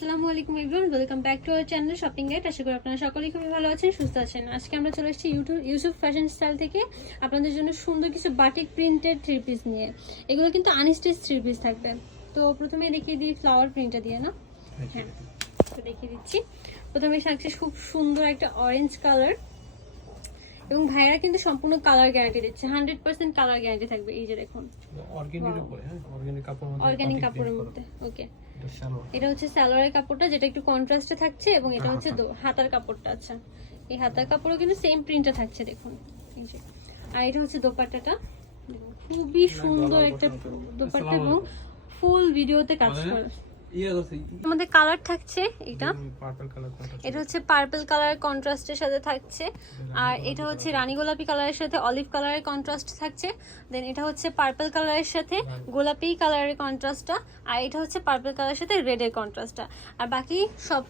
আসসালামু আলাইকুম everyone welcome back to our channel shopping guide আশা করি আপনারা সকলেই খুবই ভালো আছেন সুস্থ আছেন। আজকে আমরা চলে এসেছি ইউটিউব ইউসুফ ফ্যাশন স্টাইল থেকে আপনাদের জন্য সুন্দর কিছু বাটিক প্রিন্টেড থ্রি পিস নিয়ে। এগুলো কিন্তু আনস্টিচ থ্রি পিস থাকবে। তো প্রথমে দেখিয়ে দিই ফ্লাওয়ার প্রিন্টটা দিয়ে না? হ্যাঁ তো দেখিয়ে দিচ্ছি। প্রথমে থাকছে খুব সুন্দর একটা অরেঞ্জ কালার এবং ভাইয়ারা কিন্তু সম্পূর্ণ কালার গ্যারান্টি দিচ্ছে। হান্ড্রেড পার্সেন্ট কালার গ্যারান্টি থাকবে। এই যে দেখুন। Batik কাপড়ের মধ্যে ওকে এটা হচ্ছে স্যালোয়ারের কাপড়টা যেটা একটু কন্ট্রাস্টে থাকছে এবং এটা হচ্ছে হাতার। কাপড়টা আচ্ছা। এই হাতার কাপড়ও কিন্তু সেম প্রিন্টে থাকছে দেখুন। এই যে। আর এটা হচ্ছে দোপাট্টাটা। খুবই সুন্দর একটা দোপাট্টা এবং ফুল ভিডিওতে কাজ মানে করে। আমাদের কালার থাকছে এটা। এটা হচ্ছে পার্পল কালার কন্ট্রাস্টের সাথে থাকছে। আর এটা হচ্ছে রানী গোলাপি কালারের সাথে অলিভ কালারের কন্ট্রাস্ট থাকছে। দেন এটা হচ্ছে পার্পল কালারের সাথে গোলাপি কালারের কন্ট্রাস্টটা আর এটা হচ্ছে পার্পল কালারের সাথে রেডের কন্ট্রাস্টটা আর বাকি সব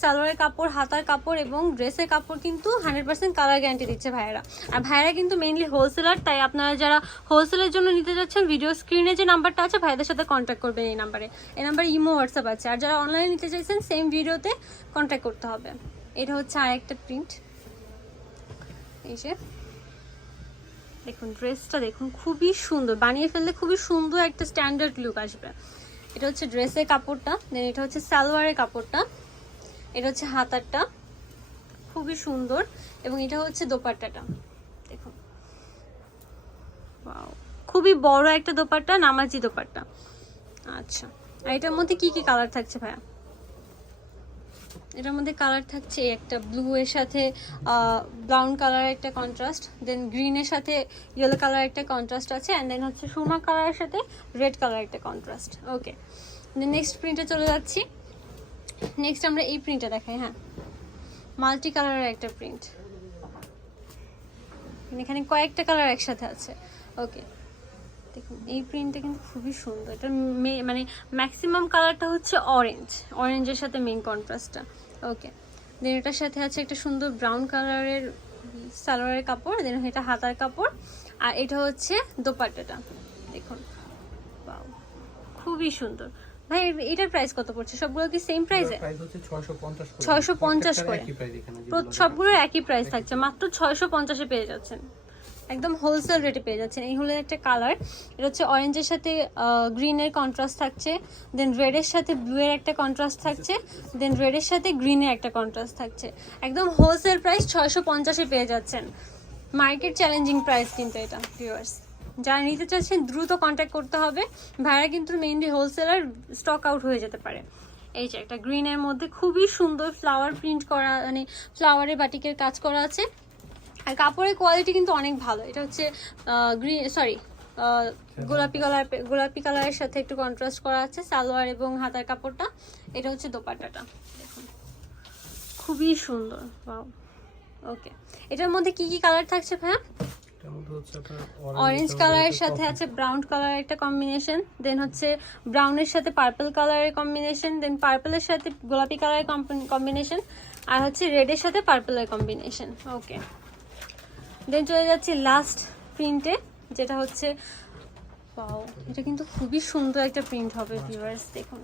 সালোয়ারের কাপড়, হাতার কাপড় এবং ড্রেসের কাপড় কিন্তু হান্ড্রেড পার্সেন্ট কালার গ্যারান্টি দিচ্ছে ভাইয়েরা। আর ভাইয়েরা কিন্তু মেইনলি হোলসেলার তাই আপনারা যারা হোলসেলের জন্য নিতে যাচ্ছেন ভিডিও স্ক্রিনে যে নাম্বারটা আছে, ভাইদের সাথে কন্ট্যাক্ট করবেন এই নাম্বারে এই নাম্বারে ইমো হোয়াটসঅ্যাপ আছে। আর যারা অনলাইনে নিতে চাইছেন সেম ভিডিওতে কন্ট্যাক্ট করতে হবে। এটা হচ্ছে আরেকটা প্রিন্ট এই যে, দেখুন ড্রেসটা দেখুন, খুবই সুন্দর। বানিয়ে ফেললে খুবই সুন্দর একটা স্ট্যান্ডার্ড লুক আসবে। এটা হচ্ছে ড্রেসের কাপড়টা দেন এটা হচ্ছে সালোয়ারের কাপড়টা। এটা হচ্ছে হাতারটা। খুবই সুন্দর। এবং এটা হচ্ছে দোপাট্টাটা। দেখুন। খুবই বড় একটা দোপাট্টা, নামাজি দোপাট্টা। আচ্ছা। আর এটার মধ্যে কি কি কালার থাকছে ভাইয়া? এটার মধ্যে কালার থাকছে একটা ব্লু এর সাথে ব্রাউন কালার একটা কন্ট্রাস্ট দেন গ্রিনের সাথে ইয়েলো কালার একটা কন্ট্রাস্ট আছে অ্যান্ড দেন হচ্ছে সুরমা কালারের সাথে রেড কালার একটা কন্ট্রাস্ট ওকে নেক্সট প্রিন্টে চলে যাচ্ছি। নেক্সট আমরা এই প্রিন্টটা দেখাই হ্যাঁ। মাল্টি কালারের একটা প্রিন্ট এখানে কয়েকটা কালার একসাথে আছে। ওকে দেখুন, এই প্রিন্টটা কিন্তু খুবই সুন্দর। এটা মানে ম্যাক্সিমাম কালারটা হচ্ছে অরেঞ্জ অরেঞ্জের সাথে মেইন কন্ট্রাস্টটা ওকে দেন এটার সাথে আছে একটা সুন্দর ব্রাউন কালারের সালোয়ারের কাপড় দেন এটা হাতার কাপড়। আর এটা হচ্ছে দোপাট্টাটা। দেখুন। খুবই সুন্দর। ভাই এটার প্রাইস কত পড়ছে? সবগুলো কি সেম প্রাইসে প্রাইস হচ্ছে 650 করে 650 করে। একই প্রাইস এখানে প্র- সবগুলোর একই প্রাইস থাকছে। মাত্র ছয়শো পঞ্চাশে পেয়ে যাচ্ছেন। একদম হোলসেল রেটে পেয়ে যাচ্ছেন। এই হলো একটা কালার এটা হচ্ছে অরেঞ্জের সাথে গ্রিনের কন্ট্রাস্ট থাকছে। দেন রেডের সাথে ব্লু এর একটা কন্ট্রাস্ট থাকছে। দেন রেডের সাথে গ্রিনের একটা কন্ট্রাস্ট থাকছে। একদম হোলসেল প্রাইস ছয়শো পঞ্চাশে পেয়ে যাচ্ছেন। মার্কেট চ্যালেঞ্জিং প্রাইস কিন্তু এটা ভিউয়ার্স যারা নিতে চাচ্ছেন দ্রুত কন্ট্যাক্ট করতে হবে। ভাড়া কিন্তু মেইনলি হোলসেলার স্টক আউট হয়ে যেতে পারে। এই যে একটা গ্রিনের মধ্যে খুবই সুন্দর ফ্লাওয়ার প্রিন্ট করা মানে ফ্লাওয়ারের বাটিকের কাজ করা আছে। আর কাপড়ের কোয়ালিটি কিন্তু অনেক ভালো। এটা হচ্ছে গ্রিন সরি গোলাপি কালার গোলাপি কালারের সাথে একটু কন্ট্রাস্ট করা আছে সালোয়ার এবং হাতার কাপড়টা। এটা হচ্ছে দোপাট্টাটা। দেখুন। খুবই সুন্দর। ওকে এটার মধ্যে কি কি কালার থাকছে ভাইয়া? অরেঞ্জ কালারের সাথে আছে ব্রাউন কালার একটা কম্বিনেশন দেন হচ্ছে ব্রাউনের সাথে পার্পল কালারের কম্বিনেশন দেন পার্পলের সাথে গোলাপি কালারের কম্বিনেশন আর হচ্ছে রেডের সাথে পার্পলের কম্বিনেশন ওকে দেন চলে যাচ্ছি লাস্ট প্রিন্টে যেটা হচ্ছে পাও এটা কিন্তু খুবই সুন্দর একটা প্রিন্ট হবে ভিউয়ার্স দেখুন।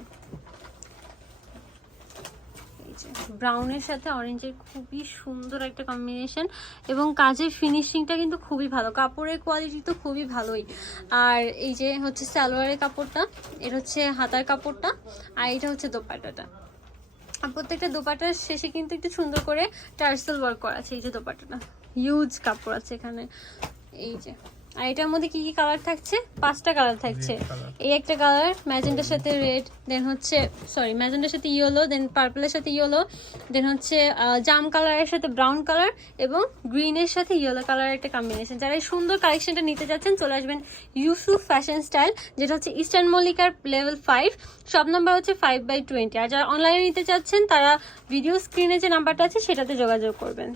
যে ব্রাউনের সাথে অরেঞ্জের খুবই সুন্দর একটা কম্বিনেশন এবং কাজের ফিনিশিংটা কিন্তু খুবই ভালো। কাপড়ের কোয়ালিটি তো খুবই ভালোই। আর এই যে হচ্ছে সালোয়ারের কাপড়টা এটা হচ্ছে হাতার কাপড়টা, আর এটা হচ্ছে দোপাটাটা প্রত্যেকটা দোপাটার শেষে কিন্তু একটু সুন্দর করে টার্সেল ওয়ার্ক করা আছে, এই যে দোপাটাটা হিউজ কাপড় আছে এখানে। এই যে। আর এটার মধ্যে কি কি কালার থাকছে? পাঁচটা কালার থাকছে। এই একটা কালার ম্যাজেন্টার সাথে রেড দেন হচ্ছে সরি ম্যাজেন্টার সাথে ইয়েলো দেন পার্পলের সাথে ইয়েলো দেন হচ্ছে জাম কালারের সাথে ব্রাউন কালার এবং গ্রিনের সাথে ইয়েলো কালারের একটা কম্বিনেশন যারা এই সুন্দর কালেকশনটা নিতে যাচ্ছেন চলে আসবেন ইউসুফ ফ্যাশন স্টাইল যেটা হচ্ছে ইস্টার্ন মল্লিকার লেভেল ফাইভ সব নাম্বার হচ্ছে ফাইভ বাই টোয়েন্টি আর যারা অনলাইনে নিতে চাচ্ছেন তারা ভিডিও স্ক্রিনে যে নাম্বারটা আছে সেটাতে যোগাযোগ করবেন।